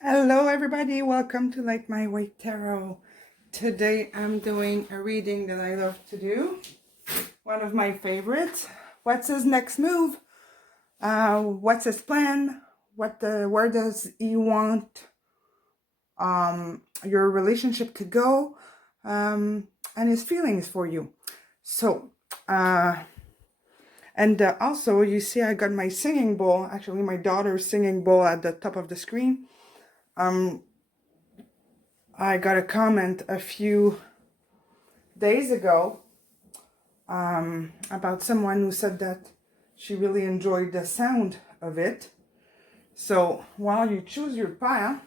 Hello everybody, welcome to Like My Way Tarot. Today I'm doing a reading that I love to do. One of my favorites. What's his next move? What's his plan? Where does he want your relationship to go? And his feelings for you. So, also you see I got my singing bowl, actually my daughter's singing bowl at the top of the screen. I got a comment a few days ago about someone who said that she really enjoyed the sound of it. So while you choose your pile,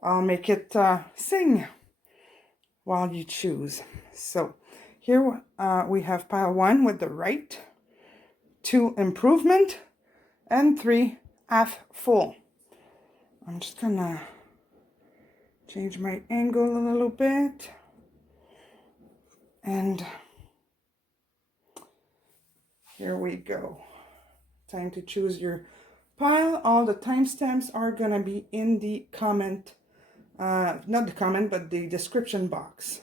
I'll make it sing while you choose. So here we have pile 1 with the right, 2 improvement, and 3 half full. I'm just gonna change my angle a little bit. And here we go. Time to choose your pile. All the timestamps are gonna be in the comment, not the comment, but the description box.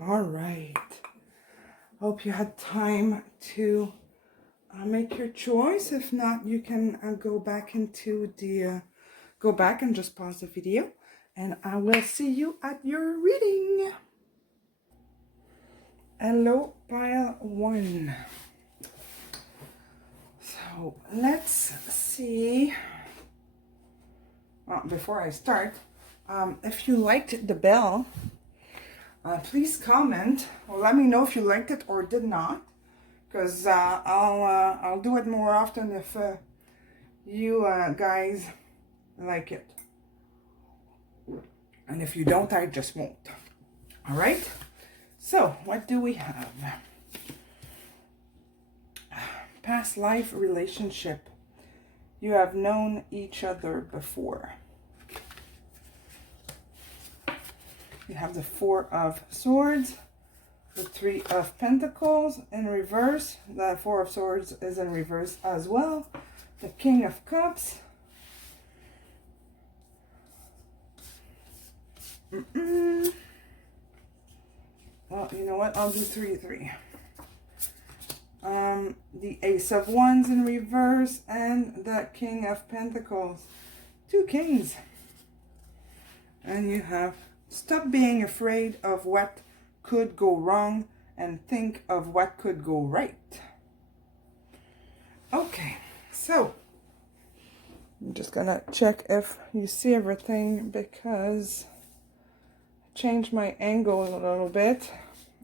All right. Hope you had time to make your choice. If not, you can go back and just pause the video, and I will see you at your reading. Hello, pile 1. So let's see. Well, before I start, if you liked the bell, please comment or let me know if you liked it or did not, because I'll do it more often if you guys like it, and if you don't, I just won't. All right, so what do we have? Past life relationship. You have known each other before. You have the 4 of Swords, the 3 of Pentacles in reverse. The 4 of Swords is in reverse as well. The King of Cups. Well, you know what? I'll do 3. The Ace of Wands in reverse and the King of Pentacles. 2 kings. And you have stop being afraid of what could go wrong and think of what could go right. Okay, so I'm just gonna check if you see everything, because I changed my angle a little bit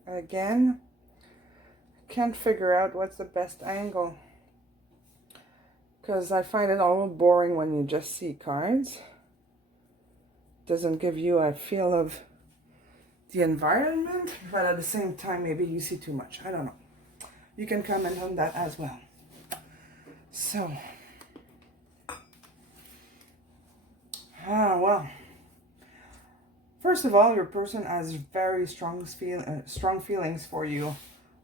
again. Can't figure out what's the best angle, because I find it a little boring when you just see cards. Doesn't give you a feel of the environment, but at the same time maybe you see too much. I don't know. You can comment on that as well. So well, first of all, your person has very strong feelings for you,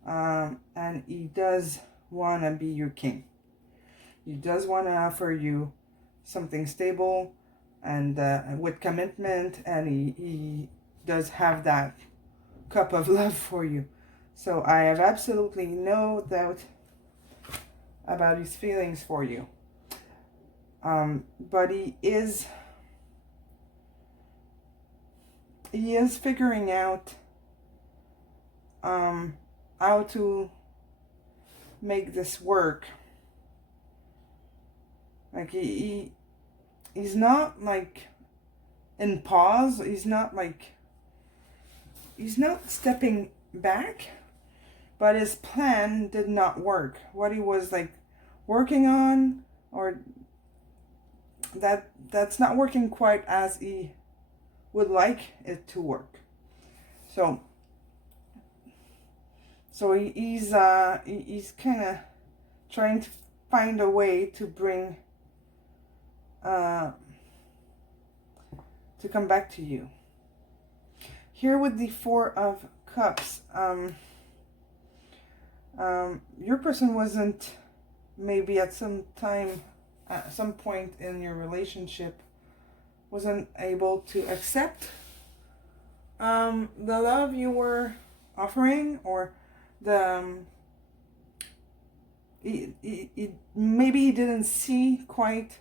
and he does want to be your king. He does want to offer you something stable and with commitment, and he does have that cup of love for you. So I have absolutely no doubt about his feelings for you. But he is figuring out how to make this work. Like he's not like in pause. He's not stepping back, but his plan did not work. What he was like working on, or that's not working quite as he would like it to work. So he's kind of trying to find a way to bring to come back to you. Here with the Four of Cups, your person wasn't, maybe at some time, at some point in your relationship, wasn't able to accept the love you were offering, or the maybe he didn't see quite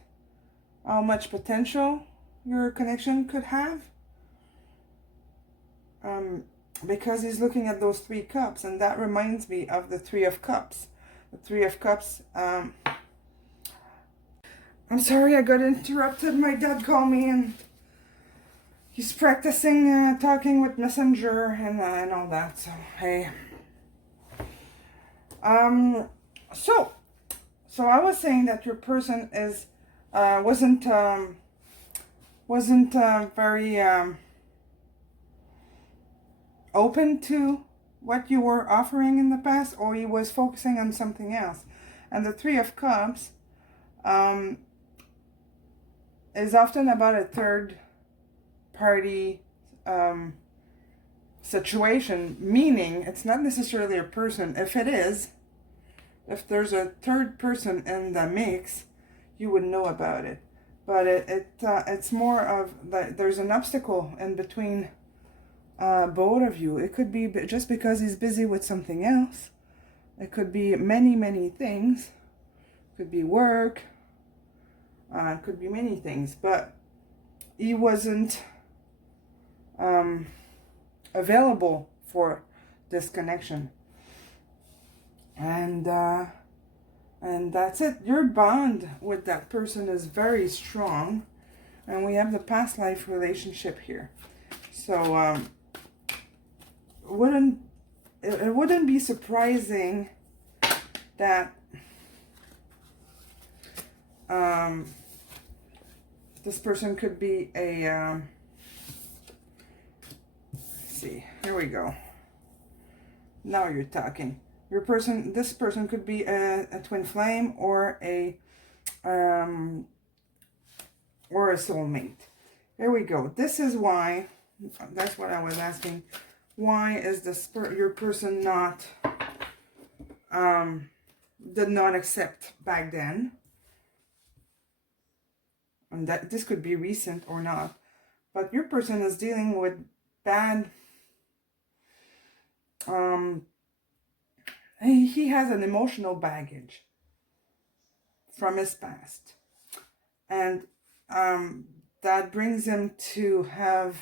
how much potential your connection could have, because he's looking at those 3 cups, and that reminds me of the 3 of Cups. The 3 of Cups. I'm sorry, I got interrupted. My dad called me, and he's practicing talking with Messenger and all that. So hey. So I was saying that your person is wasn't very open to what you were offering in the past, or he was focusing on something else. And the 3 of Cups is often about a third party situation, meaning it's not necessarily a person. If it is, if there's a third person in the mix, you would know about it. But it's more of that there's an obstacle in between both of you. It could be just because he's busy with something else. It could be many things. It could be work. It could be many things. But he wasn't available for this connection. And that's it. Your bond with that person is very strong. And we have the past life relationship here. So it wouldn't be surprising that this person could be a let's see, here we go. Now you're talking. This person could be a twin flame, or a soulmate. Here we go. This is why, that's what I was asking. Why is your person not, did not accept back then? And that this could be recent or not. But your person is dealing with bad, he has an emotional baggage from his past. And that brings him to have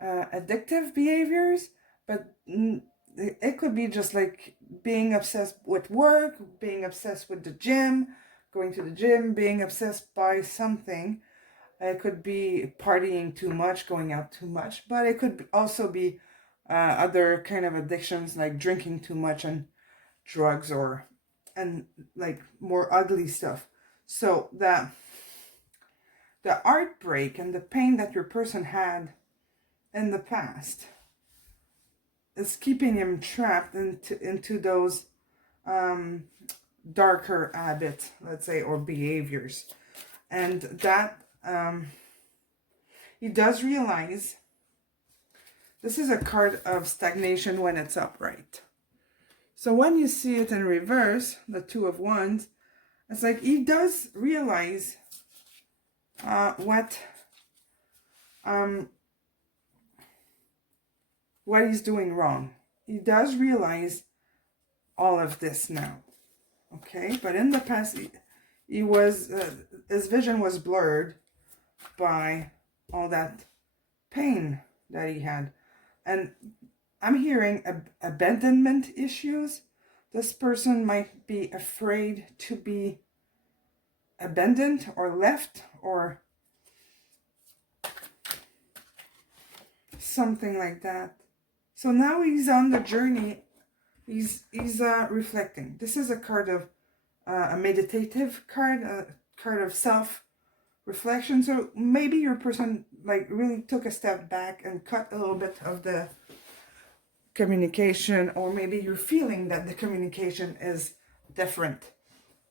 addictive behaviors, but it could be just like being obsessed with work, being obsessed with the gym, going to the gym, being obsessed by something. It could be partying too much, going out too much, but it could also be other kind of addictions like drinking too much and drugs, and like more ugly stuff. So the heartbreak and the pain that your person had in the past is keeping him trapped into those darker habits, let's say, or behaviors. And that he does realize this is a card of stagnation when it's upright. So when you see it in reverse, the 2 of Wands, it's like he does realize what he's doing wrong. He does realize all of this now. Okay, but in the past, he was his vision was blurred by all that pain that he had. And I'm hearing abandonment issues. This person might be afraid to be abandoned or left, or something like that. So now he's on the journey. He's reflecting. This is a card of a meditative card, a card of self-reflection. So maybe your person like really took a step back and cut a little bit of the communication, or maybe you're feeling that the communication is different,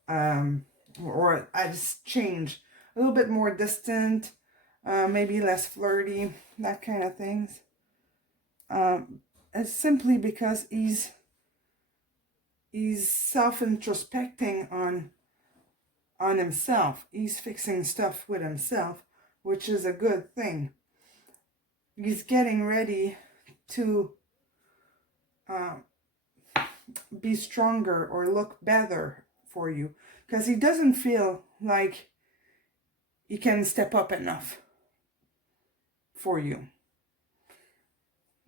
or has changed a little bit more distant, maybe less flirty, that kind of things. It's simply because he's self-introspecting on himself. He's fixing stuff with himself, which is a good thing. He's getting ready to be stronger or look better for you, because he doesn't feel like he can step up enough for you.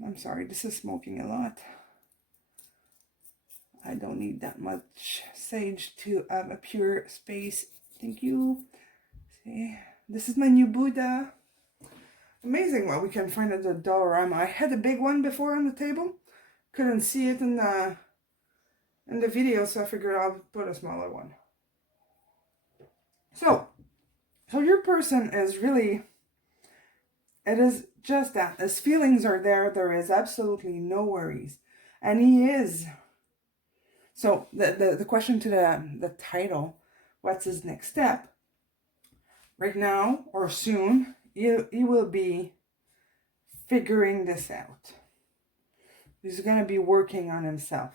I'm sorry, this is smoking a lot. I don't need that much sage to have a pure space. Thank you. See, this is my new Buddha. Amazing what we can find at the Dollarama. I had a big one before on the table. Couldn't see it in the video, so I figured I'll put a smaller one. So your person is really, it is just that. His feelings are there. There is absolutely no worries. And he is. So the question to the title, what's his next step? Right now or soon, he will be figuring this out. He's going to be working on himself.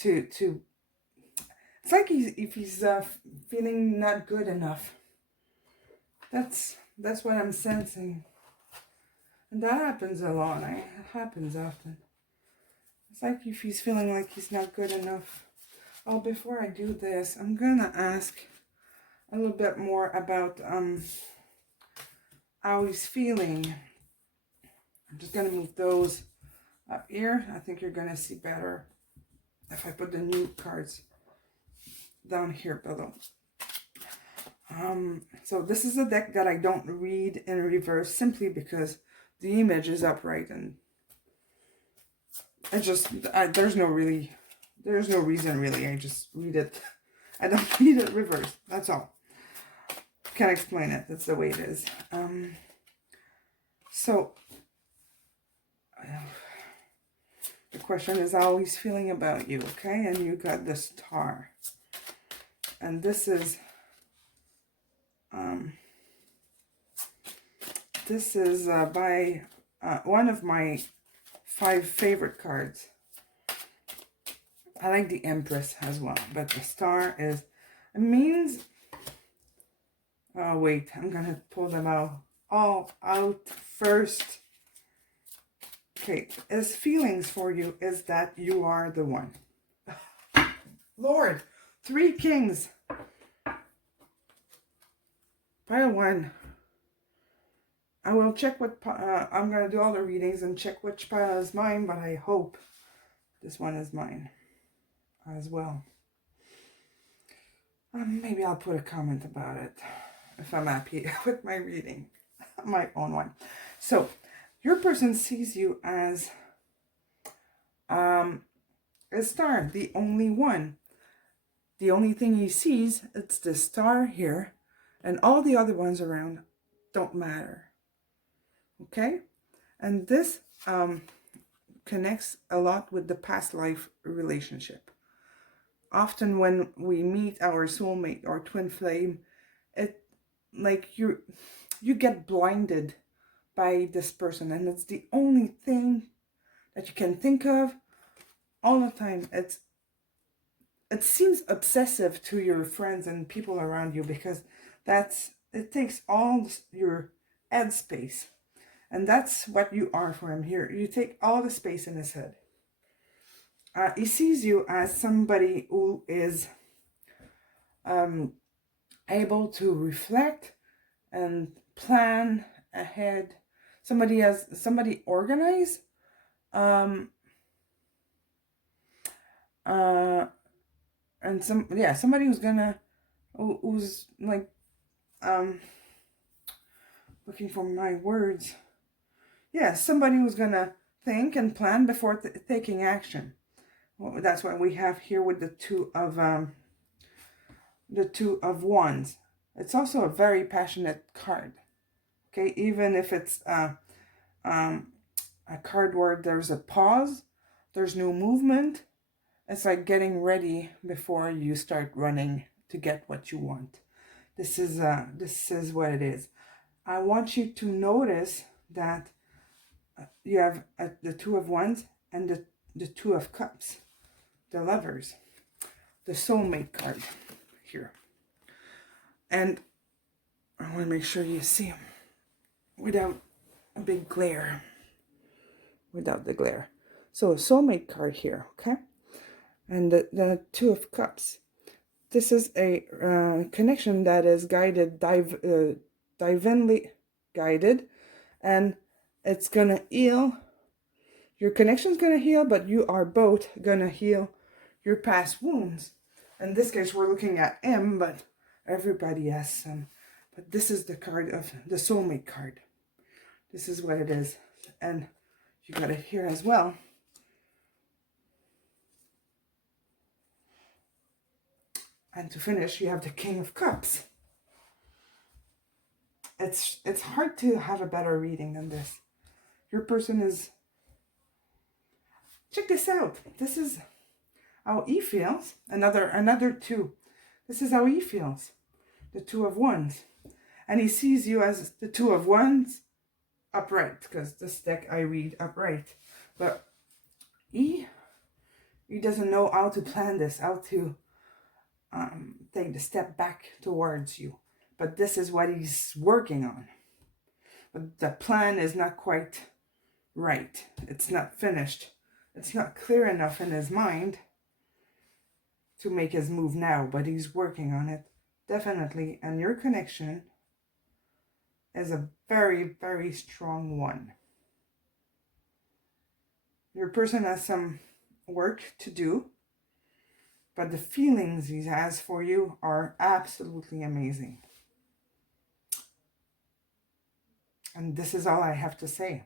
It's like if he's feeling not good enough. That's what I'm sensing. And that happens a lot. It happens often. It's like if he's feeling like he's not good enough. Oh, before I do this, I'm going to ask a little bit more about how he's feeling. I'm just going to move those up here. I think you're going to see better if I put the new cards down here below. So this is a deck that I don't read in reverse simply because the image is upright, and there's no reason really. I just read it. I don't read it reverse. That's all. Can't explain it. That's the way it is. So the question is how he's feeling about you, okay? And you got the Star, and this is by one of my 5 favorite cards. I like the Empress as well, but the Star is, it means, oh wait, I'm gonna pull them all out first. Okay, his feelings for you is that you are the one. Lord, 3 kings. Pile 1. I will check what, I'm going to do all the readings and check which pile is mine, but I hope this one is mine as well. Maybe I'll put a comment about it if I'm happy with my reading, my own one. So, your person sees you as a star, the only one. The only thing he sees, it's the star here, and all the other ones around don't matter. Okay? And this connects a lot with the past life relationship. Often when we meet our soulmate or twin flame, it like you get blinded by this person, and it's the only thing that you can think of all the time. It seems obsessive to your friends and people around you, because it takes all your head space. And that's what you are for him here. You take all the space in his head. He sees you as somebody who is able to reflect and plan ahead. Somebody organized. And somebody who's like looking for my words. Yeah, somebody who's gonna think and plan before taking action. Well, that's what we have here with the Two of Wands. It's also a very passionate card. Okay, even if it's a card where there's a pause, there's no movement. It's like getting ready before you start running to get what you want. This is what it is. I want you to notice that you have the Two of Wands and the Two of Cups, the Lovers, the Soulmate card here. And I want to make sure you see them without a big glare. Without the glare. So a Soulmate card here, okay? And the Two of Cups. This is a connection that is guided, divinely guided, and it's going to heal. Your connection's going to heal, but you are both going to heal your past wounds. In this case, we're looking at him, but everybody has some. But this is the card of the Soulmate card. This is what it is. And you got it here as well. And to finish, you have the King of Cups. It's hard to have a better reading than this. Your person is... Check this out. This is how he feels. Another two. This is how he feels. The Two of Wands. And he sees you as the Two of Wands upright. Because this deck I read upright. But he doesn't know how to plan this. How to take the step back towards you. But this is what he's working on. But the plan is not quite right. It's not finished. It's not clear enough in his mind to make his move now, but he's working on it. Definitely. And your connection is a very, very strong one. Your person has some work to do, but the feelings he has for you are absolutely amazing. And this is all I have to say.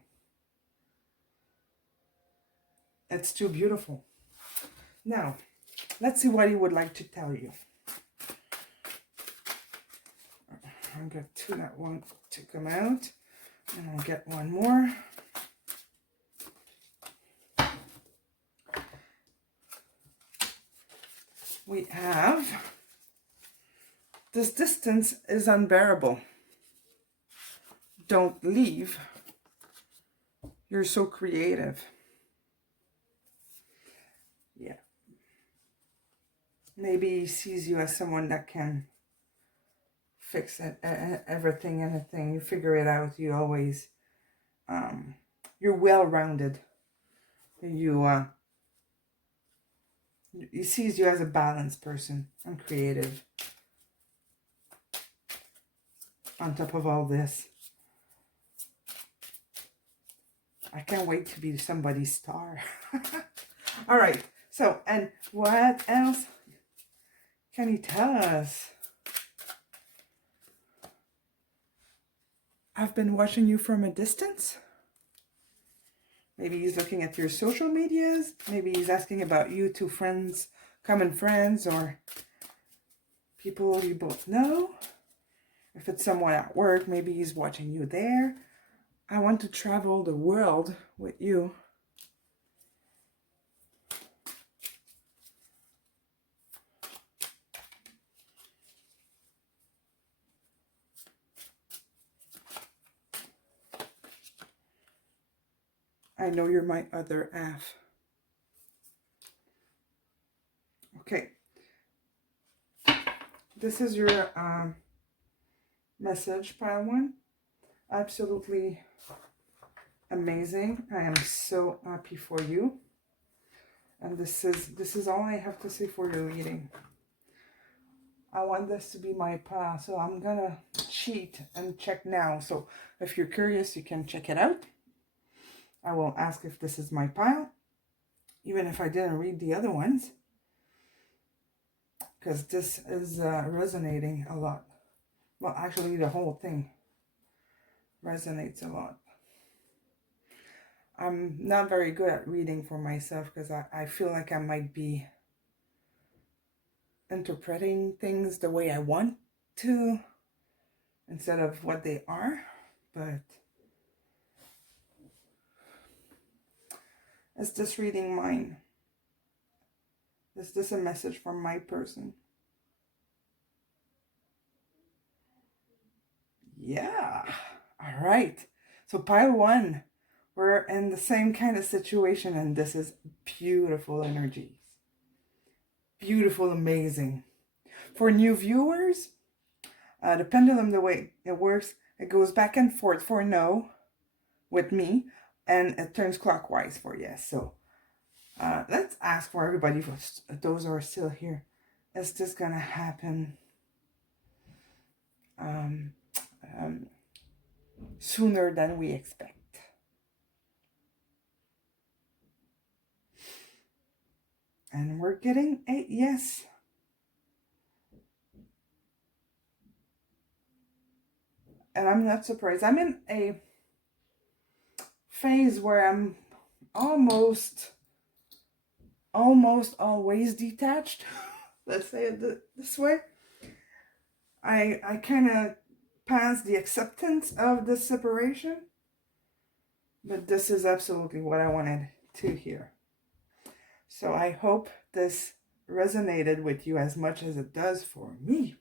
It's too beautiful. Now, let's see what he would like to tell you. I'll get two that want to come out. And I'll get one more. We have, this distance is unbearable. Don't leave. You're so creative. Yeah. Maybe he sees you as someone that can fix everything, anything. You figure it out. You always, you're well-rounded. He sees you as a balanced person and creative. On top of all this, I can't wait to be somebody's star. All right. So, and what else can he tell us? I've been watching you from a distance. Maybe he's looking at your social medias. Maybe he's asking about you to friends, common friends, or people you both know. If it's someone at work, maybe he's watching you there. I want to travel the world with you. I know you're my other half. Okay. This is your message, pile one. Absolutely amazing. I am so happy for you. And this is all I have to say for your reading. I want this to be my pile, so I'm gonna cheat and check now. So if you're curious, you can check it out. I will ask if this is my pile, even if I didn't read the other ones, because this is resonating a lot. Well, actually, the whole thing resonates a lot. I'm not very good at reading for myself because I feel like I might be interpreting things the way I want to instead of what they are, but is this reading mine? Is this a message from my person? Yeah. All right. So pile 1, we're in the same kind of situation, and this is beautiful energies. Beautiful, amazing. For new viewers, the pendulum, the way it works, it goes back and forth for no with me, and it turns clockwise for yes. So let's ask for everybody, for those who are still here. Is this gonna happen sooner than we expect? And we're getting a yes. And I'm not surprised. I'm in a phase where I'm almost always detached. Let's say it this way. I kind of passed the acceptance of the separation, but this is absolutely what I wanted to hear. So I hope this resonated with you as much as it does for me.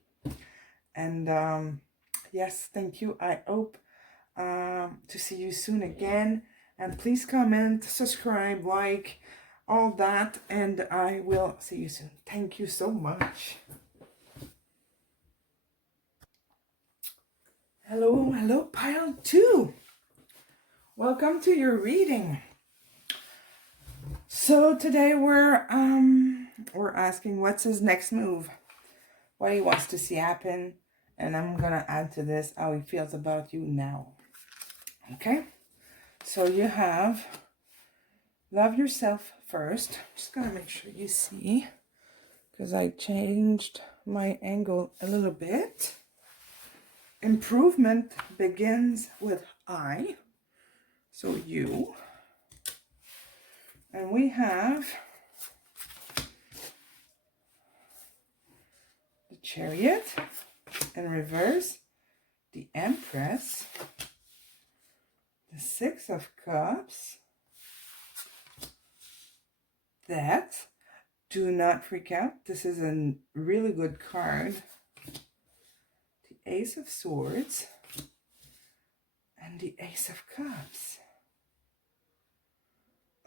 And yes, thank you. I hope to see you soon again. And please comment, subscribe, like, all that. And I will see you soon. Thank you so much. Hello, hello, pile 2. Welcome to your reading. So today we're asking what's his next move, what he wants to see happen, and I'm gonna add to this how he feels about you now. Okay, so you have love yourself first. Just gonna make sure you see, because I changed my angle a little bit. Improvement begins with I, so you. And we have the Chariot in reverse, the Empress, the Six of Cups, that. Do not freak out. This is a really good card. The Ace of Swords and the Ace of Cups.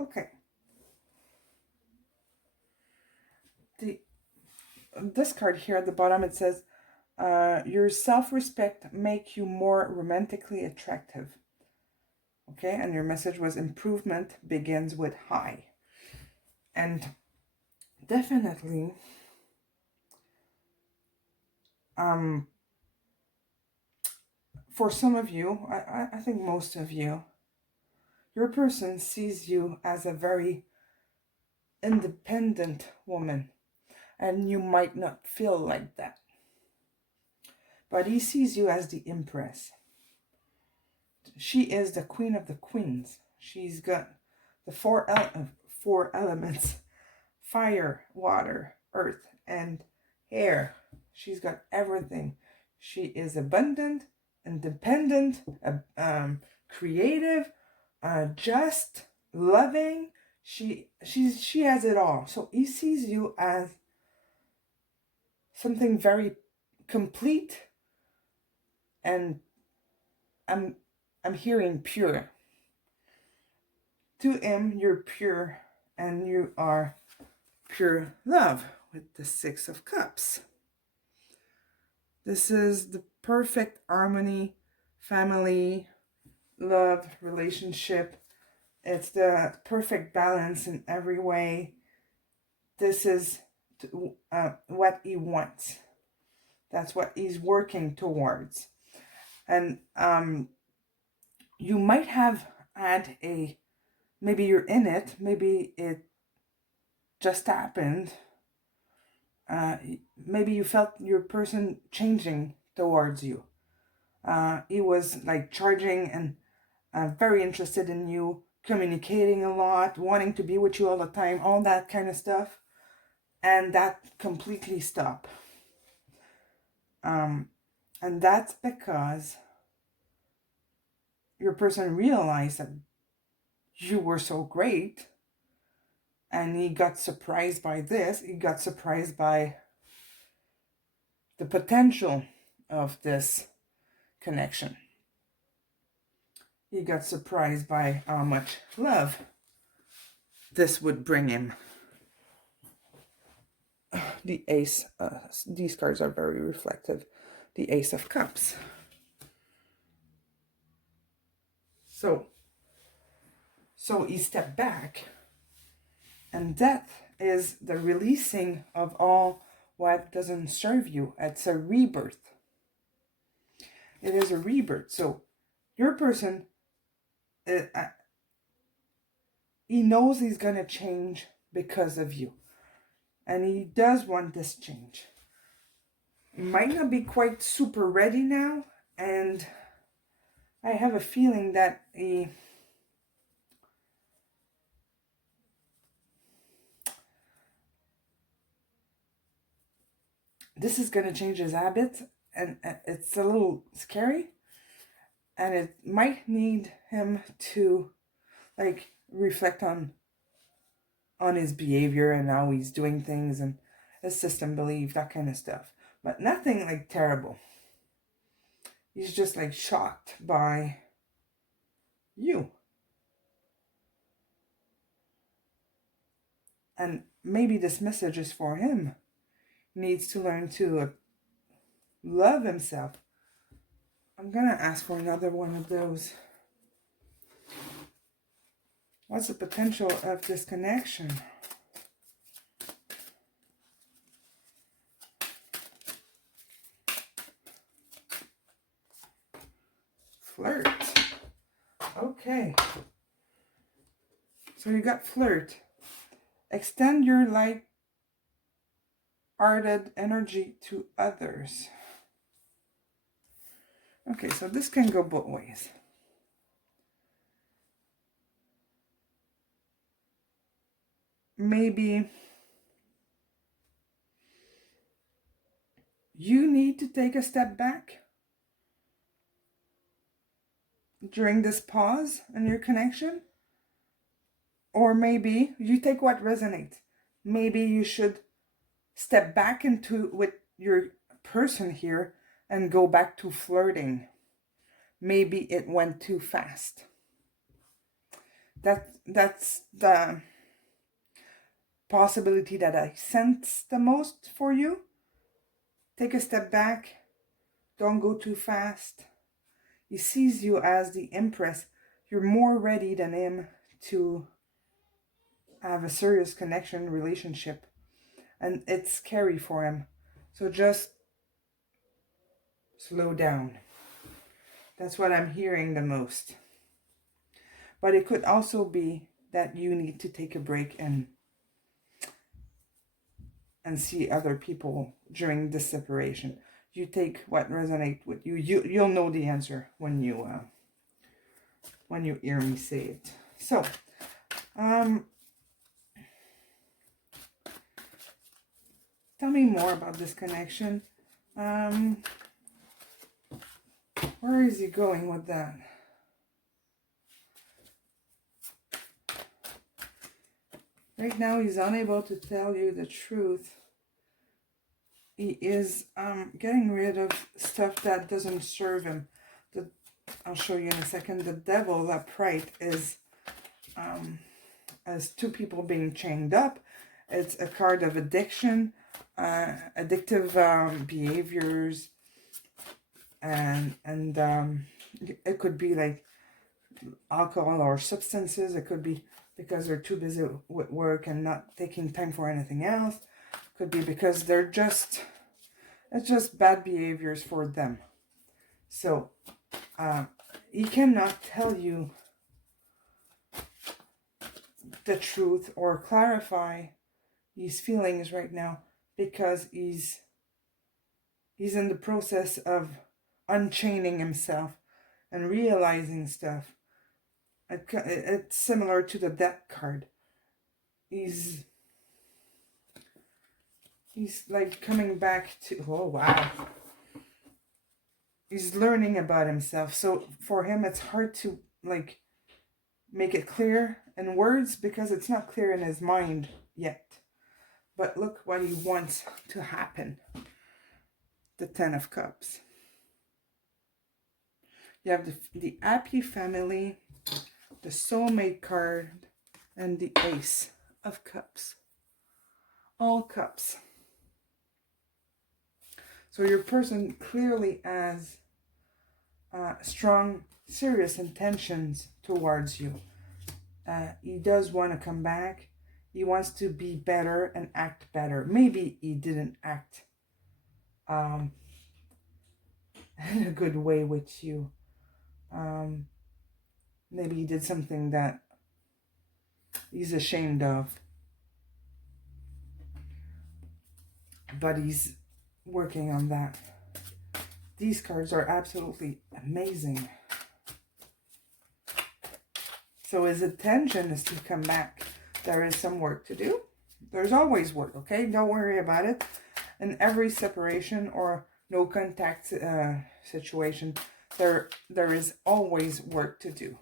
Okay. This card here at the bottom, it says, your self-respect make you more romantically attractive. Okay, and your message was improvement begins with high. And definitely, for some of you, I think most of you, your person sees you as a very independent woman, and you might not feel like that. But he sees you as the Empress. She is the Queen of the Queens. She's got the four elements: fire, water, earth, and air. She's got everything. She is abundant, independent, creative, just, loving. She has it all. So he sees you as something very complete, and I'm hearing pure. To him, you're pure, and you are pure love with the Six of Cups. This is the perfect harmony, family, love, relationship. It's the perfect balance in every way. This is what he wants. That's what he's working towards. And you might have had maybe you're in it, maybe it just happened. Maybe you felt your person changing towards you. He was like charging and very interested in you, communicating a lot, wanting to be with you all the time, all that kind of stuff. And that completely stopped. And that's because your person realized that you were so great, and he got surprised by this. He got surprised by the potential of this connection. He got surprised by how much love this would bring him. The Ace, these cards are very reflective. The Ace of Cups. So he stepped back, and death is the releasing of all what doesn't serve you. It's a rebirth. It is a rebirth. So your person, he knows he's going to change because of you. And he does want this change. He might not be quite super ready now. And I have a feeling that this is going to change his habits. And it's a little scary. And it might need him to like reflect on his behavior and how he's doing things and his system belief, that kind of stuff. But nothing like terrible. He's just like shocked by you. And maybe this message is for him. He needs to learn to love himself. I'm going to ask for another one of those. What's the potential of this connection? Flirt. Okay. So you got flirt. Extend your light-hearted energy to others. Okay, so this can go both ways. Maybe you need to take a step back during this pause in your connection. Or maybe you take what resonates. Maybe you should step back into with your person here and go back to flirting. Maybe it went too fast. That's the possibility that I sense the most for you. Take a step back. Don't go too fast. He sees you as the Empress. You're more ready than him to have a serious connection, relationship. And it's scary for him. So just slow down. That's what I'm hearing the most. But it could also be that you need to take a break and see other people during this separation. You take what resonates with you. You'll know the answer when you hear me say it. So, tell me more about this connection. Where is he going with that? Right now, he's unable to tell you the truth. He is getting rid of stuff that doesn't serve him. I'll show you in a second. The devil upright is as two people being chained up. It's a card of addiction, addictive behaviors, and it could be like alcohol or substances. It could be because they're too busy with work and not taking time for anything else. Could be because it's just bad behaviors for them. So he cannot tell you the truth or clarify his feelings right now because he's in the process of unchaining himself and realizing stuff. It's similar to the Death card. He's like coming back to, oh wow. He's learning about himself. So for him, it's hard to like make it clear in words because it's not clear in his mind yet. But look what he wants to happen. The Ten of Cups. You have the happy family, the soulmate card, and the Ace of Cups. All cups. So your person clearly has strong, serious intentions towards you. He does want to come back. He wants to be better and act better. Maybe he didn't act in a good way with you. Maybe he did something that he's ashamed of. But he's working on that. These cards are absolutely amazing. So his intention is to come back. There is some work to do. There's always work, okay? Don't worry about it. In every separation or no contact situation, there is always work to do.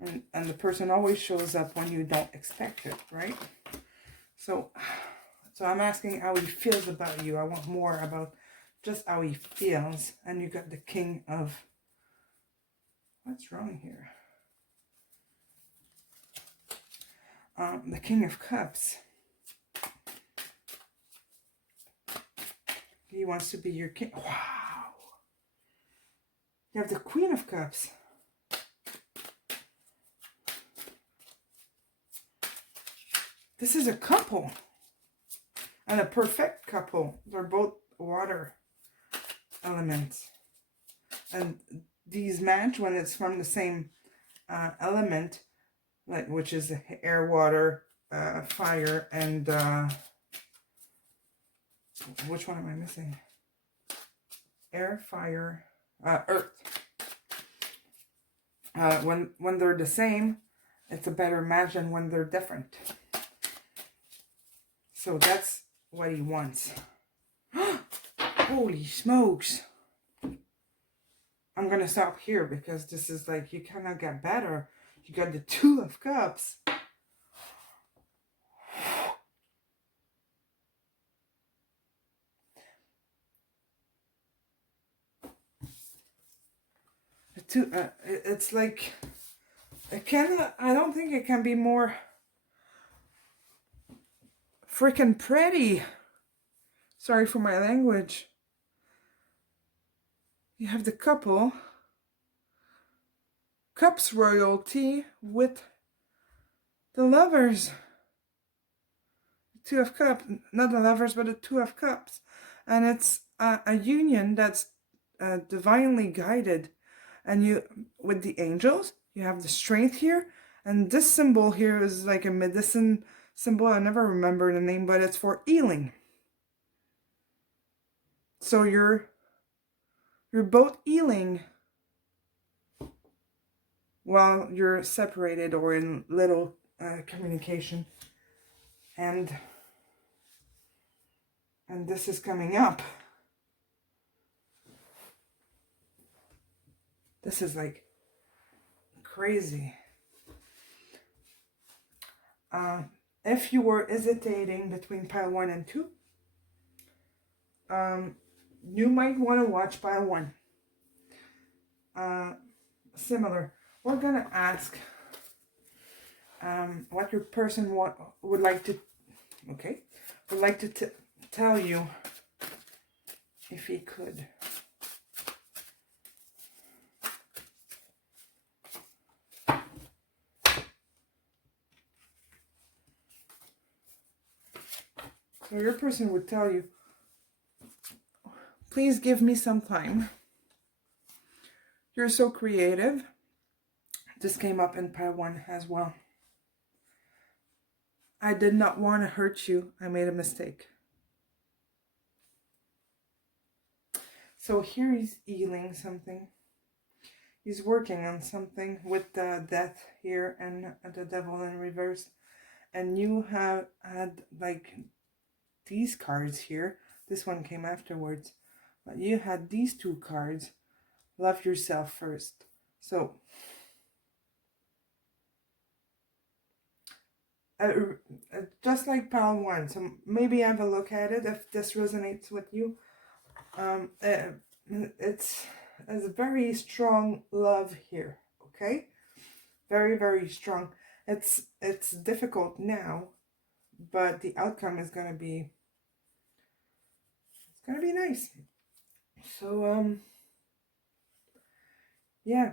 And the person always shows up when you don't expect it, right? So I'm asking how he feels about you. I want more about just how he feels. And you got the King of... What's wrong here? The King of Cups. He wants to be your king. Wow. You have the Queen of Cups. This is a couple. And a perfect couple. They're both water elements. And these match when it's from the same element, like which is air, water, fire, and which one am I missing? Air, fire, earth. When they're the same, it's a better match than when they're different. So that's what he wants. Holy smokes. I'm going to stop here because this is like, you cannot get better. You got the Two of Cups. The two, it's like, I don't think it can be more freaking pretty. Sorry for my language. You have the couple. Cups royalty with the lovers. Two of Cups. Not the lovers, but the Two of Cups. And it's a union that's divinely guided. And you, with the angels, you have the strength here. And this symbol here is like a medicine symbol. I never remember the name, but it's for healing. So you're both healing while you're separated or in little communication. And this is coming up. This is like crazy. If you were hesitating between pile 1 and 2, you might want to watch pile 1. Similar. We're going to ask what your person would like to tell you if he could. So your person would tell you, please give me some time. You're so creative. This came up in pile 1 as well. I did not want to hurt you. I made a mistake. So here he's healing something. He's working on something with the death here and the devil in reverse. And you have had like these cards here. This one came afterwards. But you had these 2 cards. Love yourself first. So just like pile 1. So maybe have a look at it if this resonates with you. It's There's a very strong love here, okay? Very, very strong. It's difficult now, but the outcome is gonna be, it's gonna be nice. So yeah,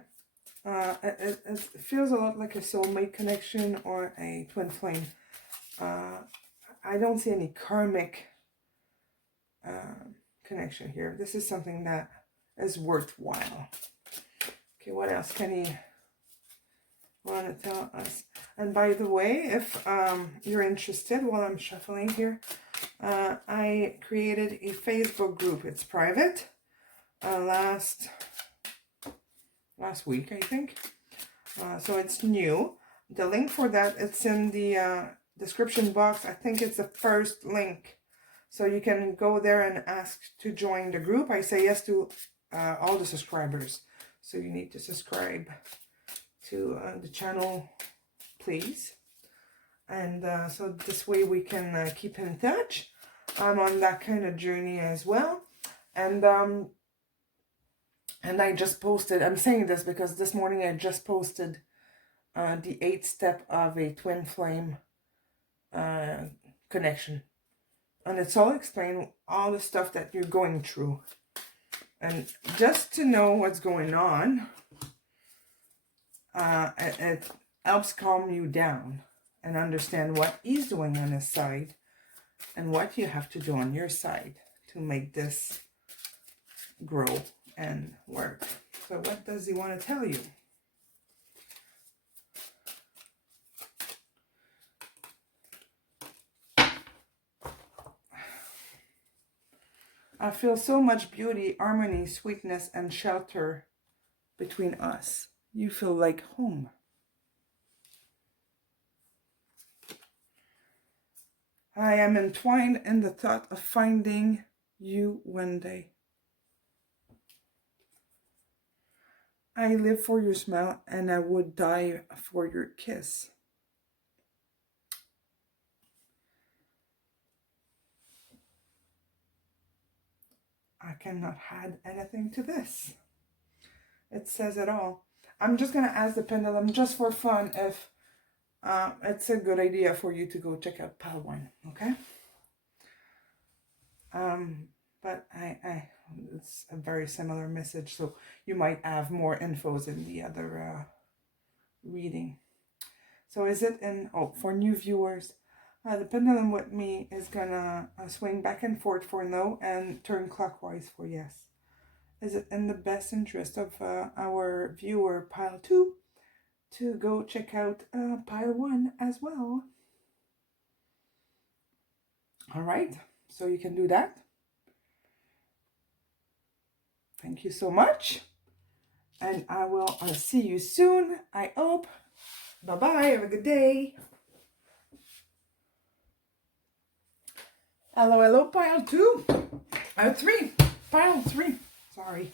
it feels a lot like a soulmate connection or a twin flame. I don't see any karmic connection here. This is something that is worthwhile. Okay, what else can he want to tell us? And by the way, if you're interested, while I'm shuffling here, I created a Facebook group. It's private. Last week, I think. So it's new. The link for that, it's in the description box. I think it's the first link. So you can go there and ask to join the group. I say yes to all the subscribers. So you need to subscribe to the channel, please. And so this way we can keep in touch. I'm on that kind of journey as well. And I just posted, I'm saying this because this morning I just posted the 8th step of a twin flame connection. And it's all explain all the stuff that you're going through. And just to know what's going on, it helps calm you down and understand what he's doing on his side and what you have to do on your side to make this grow and work. So what does he want to tell you? I feel so much beauty, harmony, sweetness, and shelter between us. You feel like home. I am entwined in the thought of finding you one day. I live for your smile and I would die for your kiss. I cannot add anything to this. It says it all. I'm just going to ask the pendulum just for fun if it's a good idea for you to go check out pile 1, okay? But it's a very similar message, so you might have more infos in the other reading. So is it in, for new viewers, the pendulum with me is gonna swing back and forth for no and turn clockwise for yes. Is it in the best interest of our viewer pile 2 to go check out pile 1 as well? All right, so you can do that. Thank you so much. And I will see you soon, I hope. Bye-bye, have a good day. Hello, hello, pile 2. Pile 3. Sorry.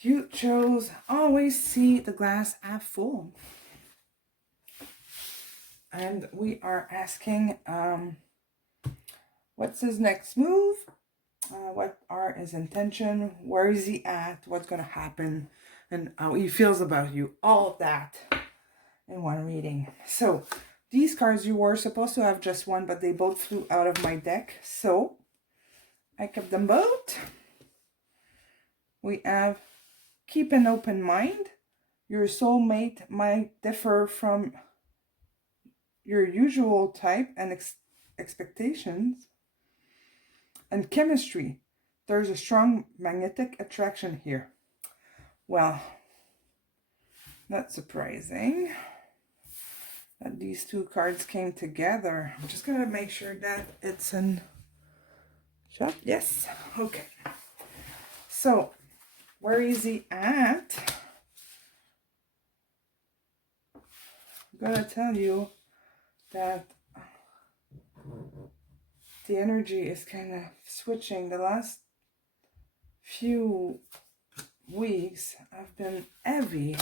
You chose always see the glass half full. And we are asking, what's his next move? What are his intention? Where is he at? What's going to happen? And how he feels about you. All of that in one reading. So these cards, you were supposed to have just one, but they both flew out of my deck. So I kept them both. We have keep an open mind. Your soulmate might differ from your usual type and expectations. And chemistry. There's a strong magnetic attraction here. Well, not surprising that these two cards came together. I'm just going to make sure that it's in shop. Yes. Okay. So, where is he at? I'm going to tell you that the energy is kind of switching. The last few weeks have been heavy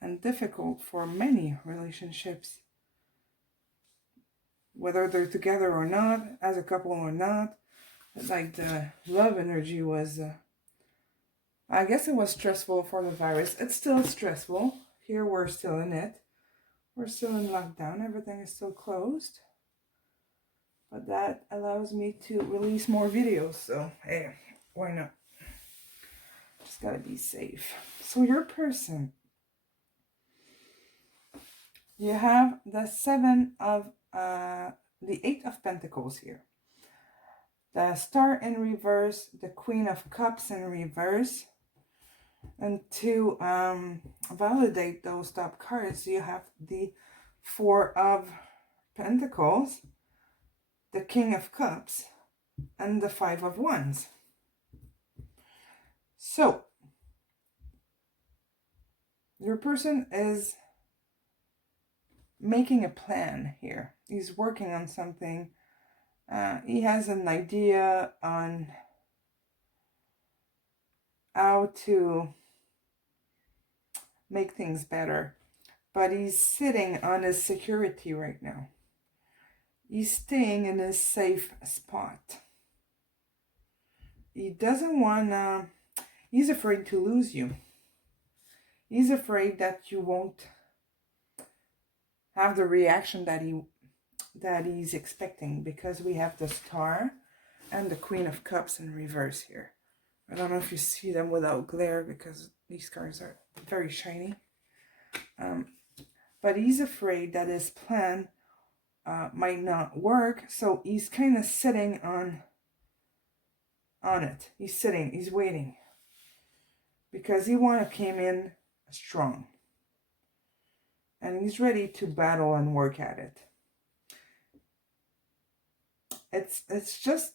and difficult for many relationships. Whether they're together or not, as a couple or not. Like the love energy was I guess it was stressful for the virus. It's still stressful. Here we're still in it. We're still in lockdown. Everything is still closed. But that allows me to release more videos. So, hey, why not? Just gotta be safe. So your person, you have the the 8 of Pentacles here. The Star in reverse, the Queen of Cups in reverse. And to validate those top cards, you have the 4 of Pentacles, the King of Cups, and the 5 of Wands. So, your person is making a plan here. He's working on something. He has an idea on how to make things better. But he's sitting on his security right now. He's staying in his safe spot. He doesn't want he's afraid to lose you. He's afraid that you won't have the reaction that he's expecting, because we have the Star and the Queen of Cups in reverse here. I don't know if you see them without glare because these cards are very shiny. But he's afraid that his plan might not work, so he's kind of sitting on it. He's sitting, he's waiting, because he want to come in strong. And he's ready to battle and work at it. It's just,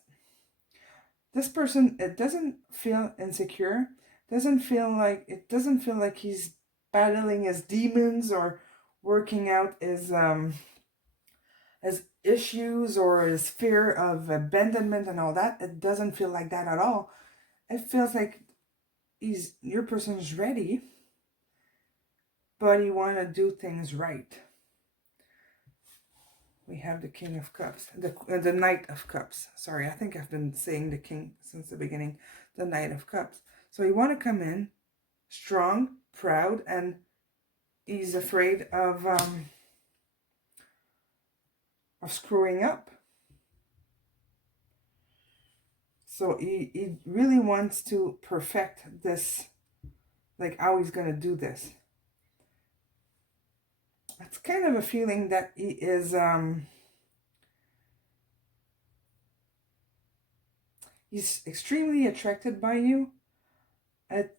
this person, it doesn't feel insecure. Doesn't feel like he's battling his demons or working out his issues or his fear of abandonment and all that. It doesn't feel like that at all. It feels like your person is ready, but he want to do things right. We have the King of Cups, the Knight of Cups. Sorry, I think I've been saying the King since the beginning. The Knight of Cups. So you want to come in strong, proud, and he's afraid of screwing up. So he really wants to perfect this, like how he's going to do this. It's kind of a feeling that he is he's extremely attracted by you. It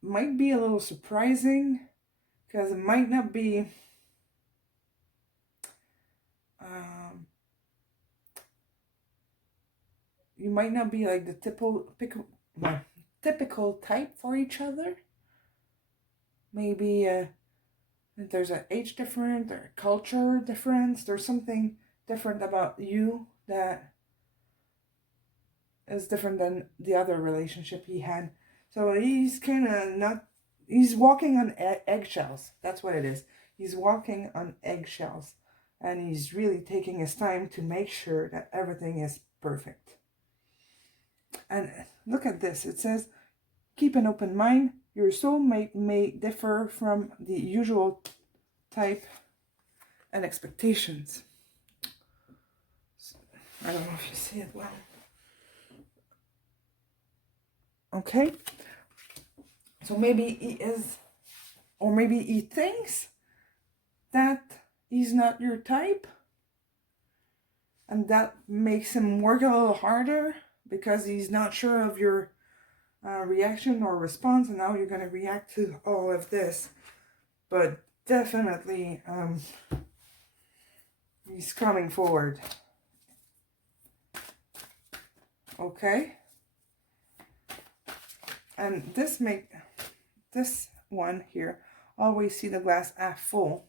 might be a little surprising, because it might not be you might not be like the typical type for each other. Maybe there's an age difference or a culture difference. There's something different about you that is different than the other relationship he had. So he's kind of not, he's walking on eggshells. That's what it is. He's walking on eggshells. And he's really taking his time to make sure that everything is perfect. And look at this. It says, keep an open mind. Your soulmate may differ from the usual type and expectations. I don't know if you see it well. Okay. So maybe he is, or maybe he thinks that he's not your type. And that makes him work a little harder, because he's not sure of your reaction or response, and how you're going to react to all of this. But definitely, he's coming forward. Okay? And this one here, always see the glass half full.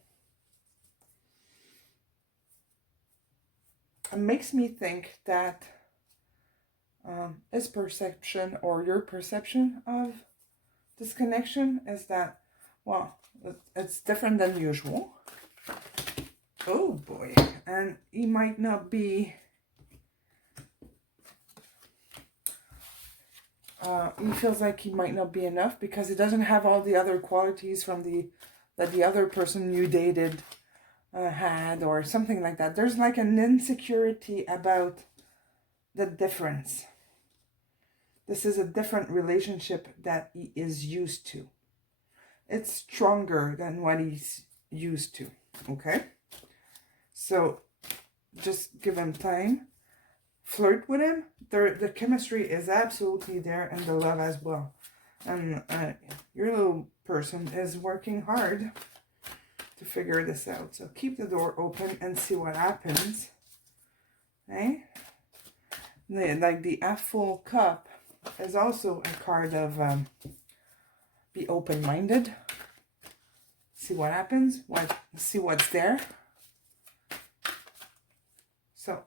It makes me think that his perception or your perception of this connection is that, well, it's different than usual. Oh boy. And he might not be He feels like he might not be enough because he doesn't have all the other qualities from that the other person you dated had, or something like that. There's like an insecurity about the difference. This is a different relationship that he is used to. It's stronger than what he's used to, okay? So just give him time. Flirt with him. The chemistry is absolutely there, and the love as well. And your little person is working hard to figure this out. So keep the door open and see what happens. Okay? Like the half full cup is also a card of be open-minded. See what happens. See what's there. So,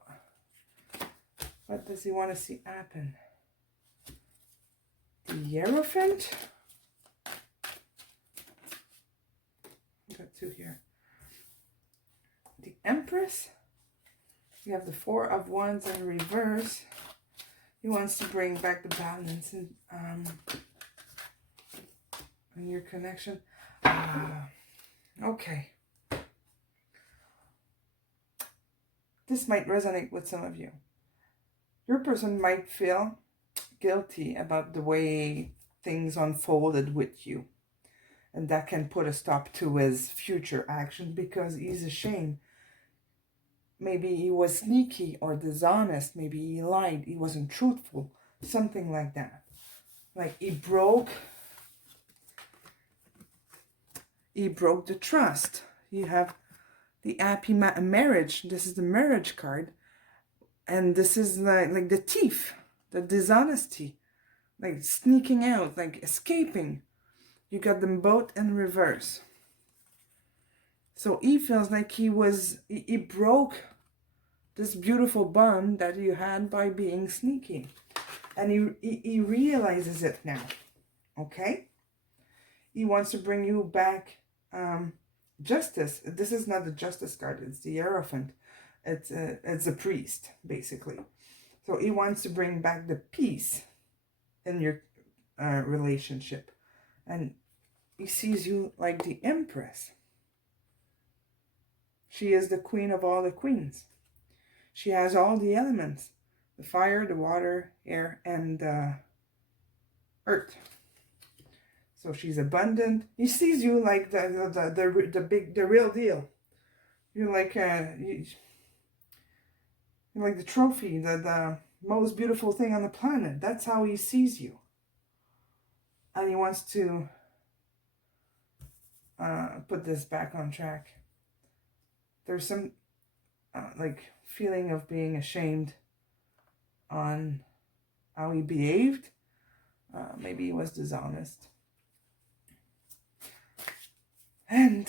what does he want to see happen? The Hierophant. Got two here. The Empress. You have the Four of Wands in reverse. He wants to bring back the balance in your connection. Okay. This might resonate with some of you. Your person might feel guilty about the way things unfolded with you. And that can put a stop to his future actions because he's ashamed. Maybe he was sneaky or dishonest. Maybe he lied. He wasn't truthful. Something like that. Like he broke the trust. You have the happy marriage. This is the marriage card. And this is like the thief. The dishonesty. Like sneaking out. Like escaping. You got them both in reverse. So he feels like he broke this beautiful bond that you had by being sneaky. And he realizes it now. Okay? He wants to bring you back justice. This is not the justice card. It's the Hierophant. It's a priest, basically. So he wants to bring back the peace in your relationship. And he sees you like the Empress. She is the queen of all the queens. She has all the elements. The fire, the water, air, and earth. So she's abundant. He sees you like the real deal. You're like you're like the trophy, the most beautiful thing on the planet. That's how he sees you. And he wants to put this back on track. There's some like feeling of being ashamed on how he behaved. Maybe he was dishonest. And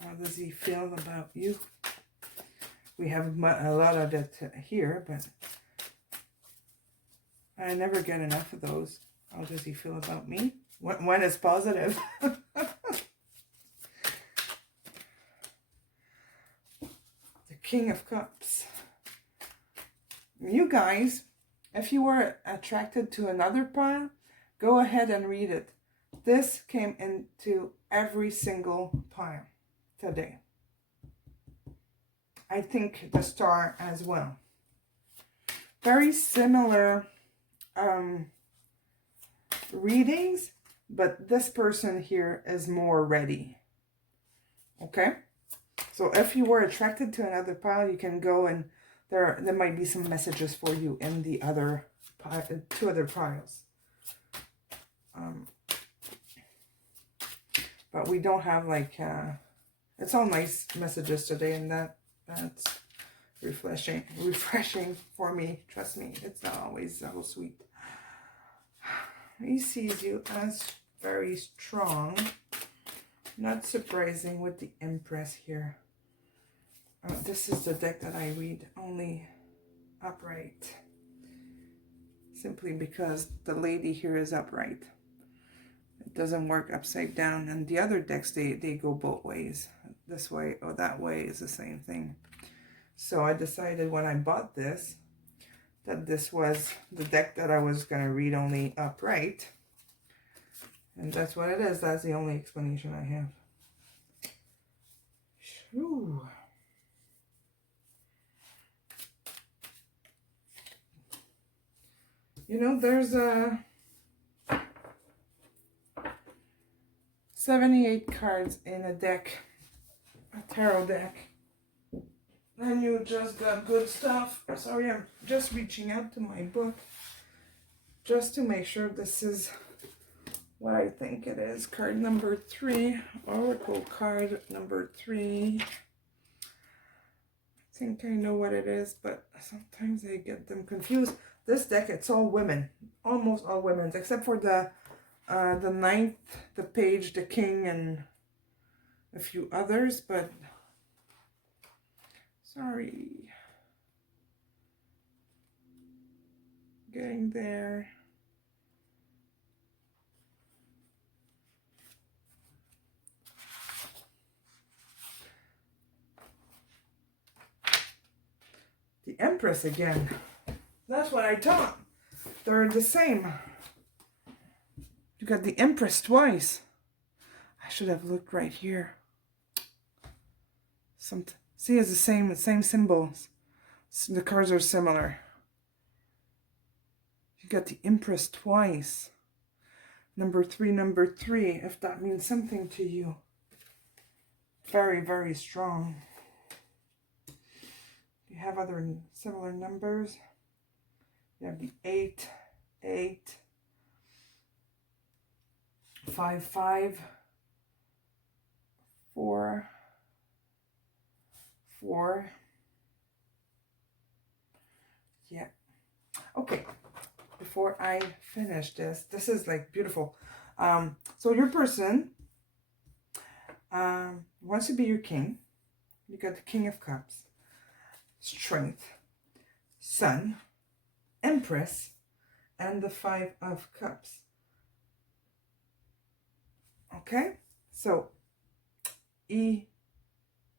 how does he feel about you? We have a lot of it here, but I never get enough of those. How does he feel about me? When it's positive. The King of Cups. You guys, if you were attracted to another pile, go ahead and read it. This came into every single pile today. I think the Star as well. Very similar readings, but this person here is more ready. Okay? So if you were attracted to another pile, you can go and there might be some messages for you in the other two other piles. But we don't have like it's all nice messages today, and that's refreshing for me. Trust me, it's not always so sweet. He sees you as very strong. Not surprising with the Empress here. This is the deck that I read only upright. Simply because the lady here is upright. It doesn't work upside down. And the other decks, they go both ways. This way or that way is the same thing. So I decided when I bought this that this was the deck that I was going to read only upright. And that's what it is. That's the only explanation I have. Whew. You know, there's a 78 cards in a deck, a tarot deck. And you just got good stuff. Sorry, I'm just reaching out to my book just to make sure this is what I think it is. Card number 3, Oracle card number 3. I think I know what it is, but sometimes I get them confused. This deck, it's all women, almost all women, except for the ninth, the page, the king, and a few others, but sorry. Getting there. The Empress again. That's what I thought. They're the same. You got the Empress twice. I should have looked right here. See, it's the same symbols. So the cards are similar. You got the Empress twice. Number 3, if that means something to you. Very, very strong. You have other similar numbers. You have the 8, 8, 5, 5, 4, 4. Yeah. Okay. Before I finish this is like beautiful. So your person wants to be your king. You got the King of Cups, Strength, Sun, Empress, and the 5 of Cups. Okay? So he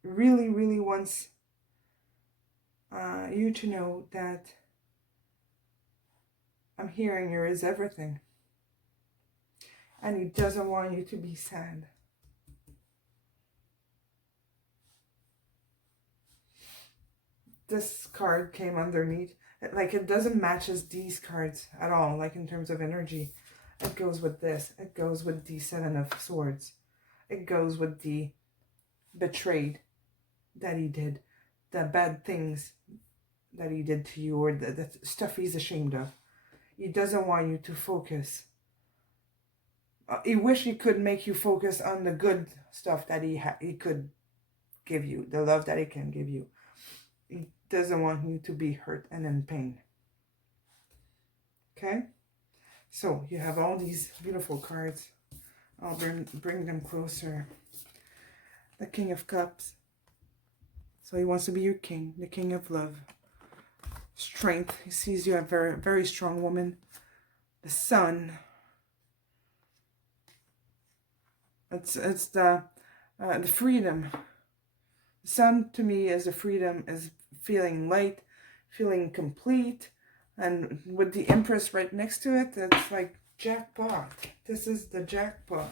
really, really wants you to know that I'm hearing your is everything. And he doesn't want you to be sad. This card came underneath. Like, it doesn't match these cards at all, like in terms of energy. It goes with this. It goes with the 7 of Swords. It goes with the betrayed that he did. The bad things that he did to you, or the stuff he's ashamed of. He doesn't want you to focus. He wish he could make you focus on the good stuff that he could give you, the love that he can give you. He doesn't want you to be hurt and in pain. Okay? So you have all these beautiful cards. I'll bring them closer. The King of Cups. So he wants to be your king, the King of Love. Strength. He sees you as a very, very strong woman. The Sun. It's the freedom. The Sun to me is the freedom, is feeling light, feeling complete, and with the Empress right next to it, it's like jackpot. This is the jackpot.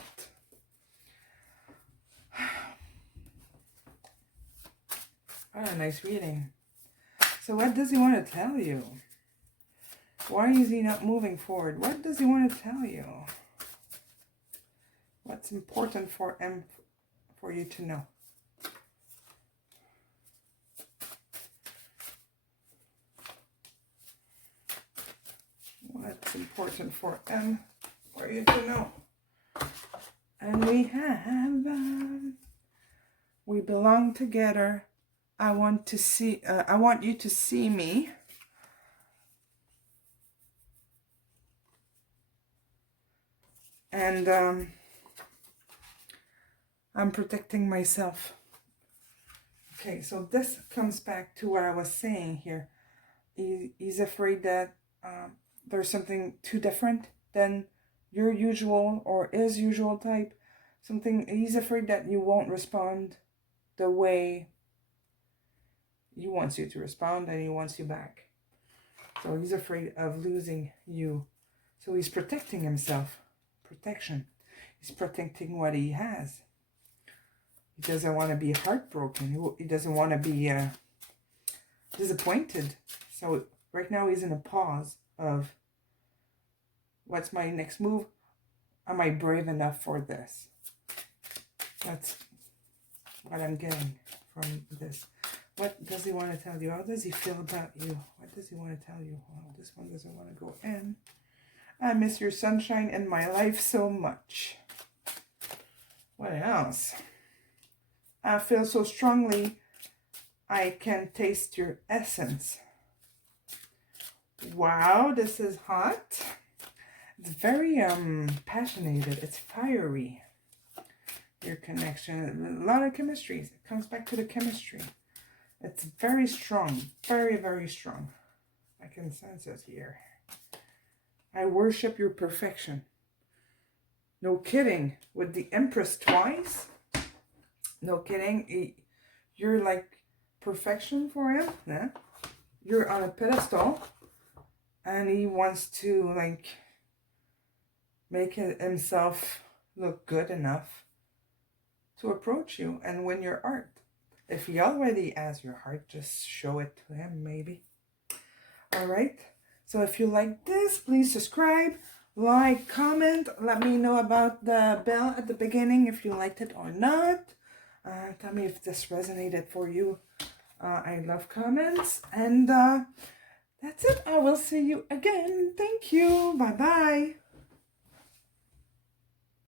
What a nice reading. So what does he want to tell you? Why is he not moving forward? What does he want to tell you? What's important for him, for you to know? What's important for him, for you to know? And we have, we belong together. I want you to see me. And I'm protecting myself. Okay, so this comes back to what I was saying here. He's afraid that there's something too different than your usual or his usual type. He's afraid that you won't respond the way he wants you to respond, and he wants you back. So he's afraid of losing you. So he's protecting himself. Protection. He's protecting what he has. He doesn't want to be heartbroken. He doesn't want to be disappointed. So right now he's in a pause of, what's my next move? Am I brave enough for this? That's what I'm getting from this. What does he want to tell you? How does he feel about you? What does he want to tell you? Well, this one doesn't want to go in. I miss your sunshine in my life so much. What else? I feel so strongly I can taste your essence. Wow, this is hot. It's very passionate. It's fiery. Your connection. A lot of chemistry. It comes back to the chemistry. It's very strong. Very, very strong. I can sense it here. I worship your perfection. No kidding. With the Empress twice. No kidding. You're like perfection for him. Yeah? You're on a pedestal. And he wants to like make himself look good enough to approach you and win your heart. If he already has your heart, just show it to him, maybe. All right. So if you like this, please subscribe, like, comment. Let me know about the bell at the beginning if you liked it or not. Tell me if this resonated for you. I love comments. And that's it. I will see you again. Thank you. Bye-bye.